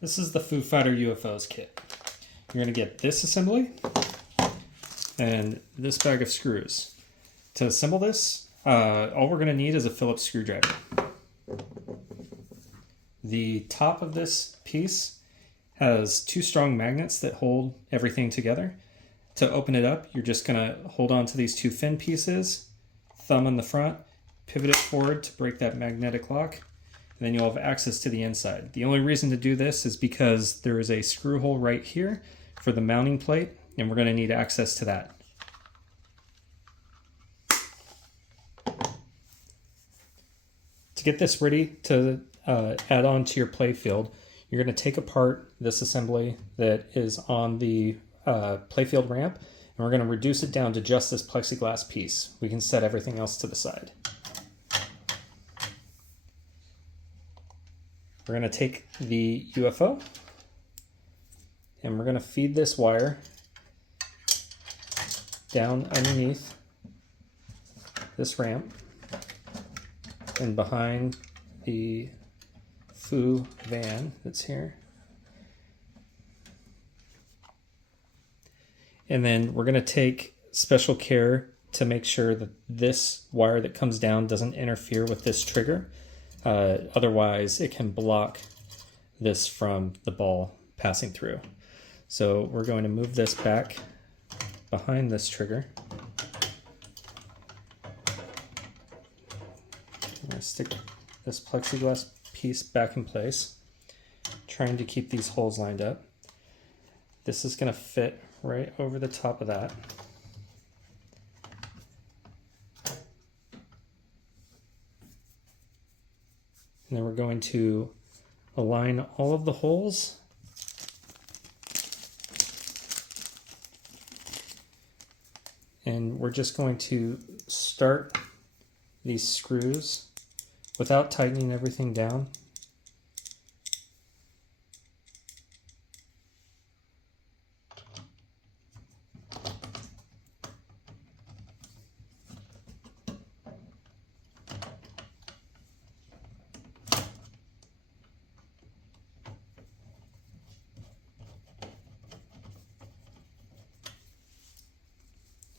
This is the Foo Fighter UFOs kit. You're going to get this assembly and this bag of screws. To assemble this, all we're going to need is a Phillips screwdriver. The top of this piece has two strong magnets that hold everything together. To open it up, you're just going to hold on to these two fin pieces, thumb in the front, pivot it forward to break that magnetic lock, and then you'll have access to the inside. The only reason to do this is because there is a screw hole right here for the mounting plate, and we're going to need access to that. To get this ready to add on to your play field, you're going to take apart this assembly that is on the playfield ramp, and we're going to reduce it down to just this plexiglass piece. We can set everything else to the side. We're going to take the UFO and we're going to feed this wire down underneath this ramp and behind the Foo van that's here. And then we're going to take special care to make sure that this wire that comes down doesn't interfere with this trigger. Otherwise, it can block this from the ball passing through. So we're going to move this back behind this trigger. I'm going to stick this plexiglass piece back in place, trying to keep these holes lined up. This is going to fit right over the top of that. And then we're going to align all of the holes. And we're just going to start these screws without tightening everything down.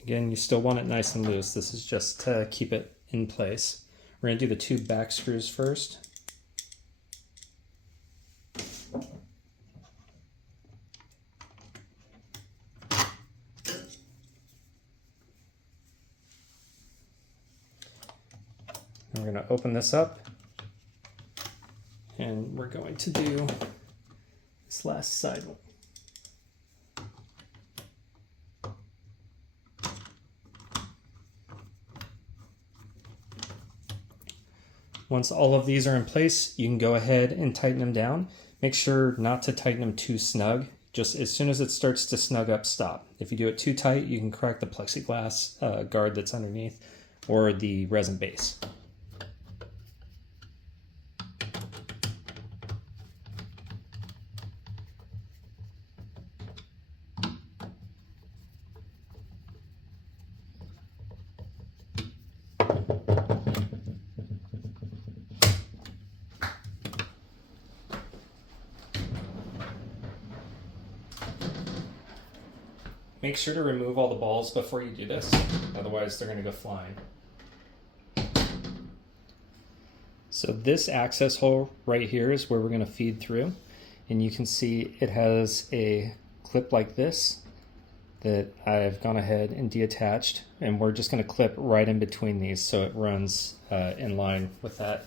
Again, you still want it nice and loose. This is just to keep it in place. We're going to do the two back screws first. And we're going to open this up, and we're going to do this last side one. Once all of these are in place, you can go ahead and tighten them down. Make sure not to tighten them too snug. Just as soon as it starts to snug up, stop. If you do it too tight, you can crack the plexiglass guard that's underneath or the resin base. Make sure to remove all the balls before you do this, otherwise they're going to go flying. So this access hole right here is where we're going to feed through, and you can see it has a clip like this that I've gone ahead and deattached, and we're just going to clip right in between these so it runs in line with that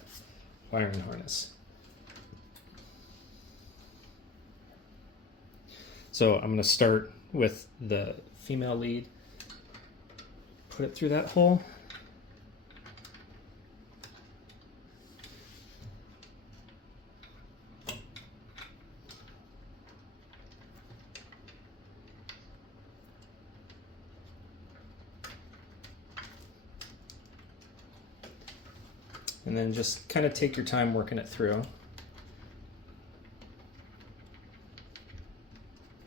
wiring harness. So I'm going to start with the female lead, put it through that hole, and then just kind of take your time working it through.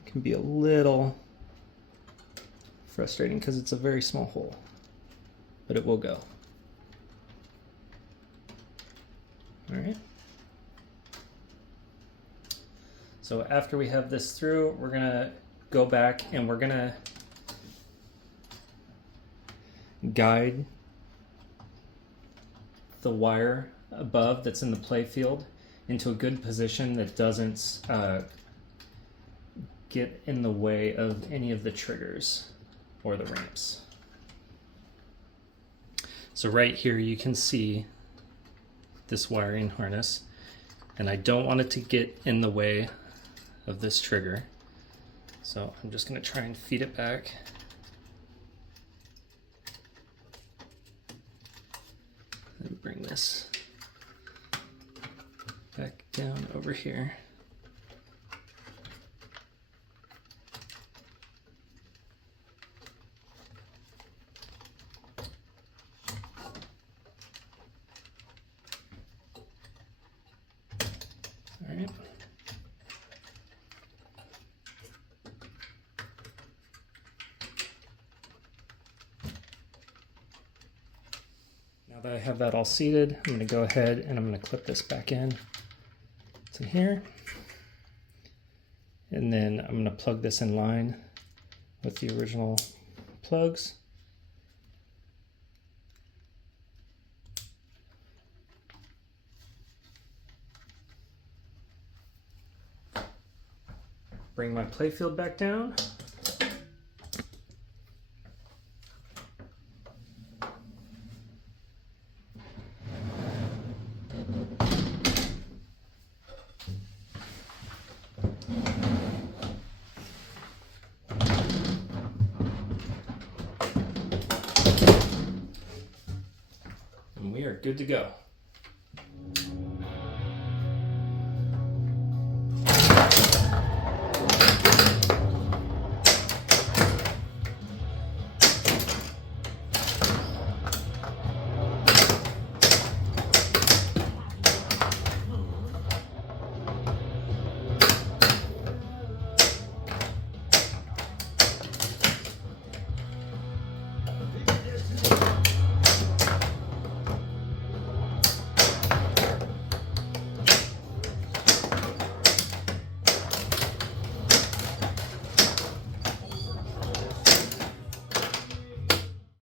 It can be a little frustrating because it's a very small hole, but it will go. All right. So after we have this through, we're gonna go back and we're gonna guide the wire above that's in the play field into a good position that doesn't get in the way of any of the triggers or the ramps. So right here you can see this wiring harness, and I don't want it to get in the way of this trigger. So I'm just going to try and feed it back. And bring this back down over here. All right. Now that I have that all seated, I'm going to go ahead and I'm going to clip this back in to here. And then I'm going to plug this in line with the original plugs. Bring my playfield back down. And we are good to go.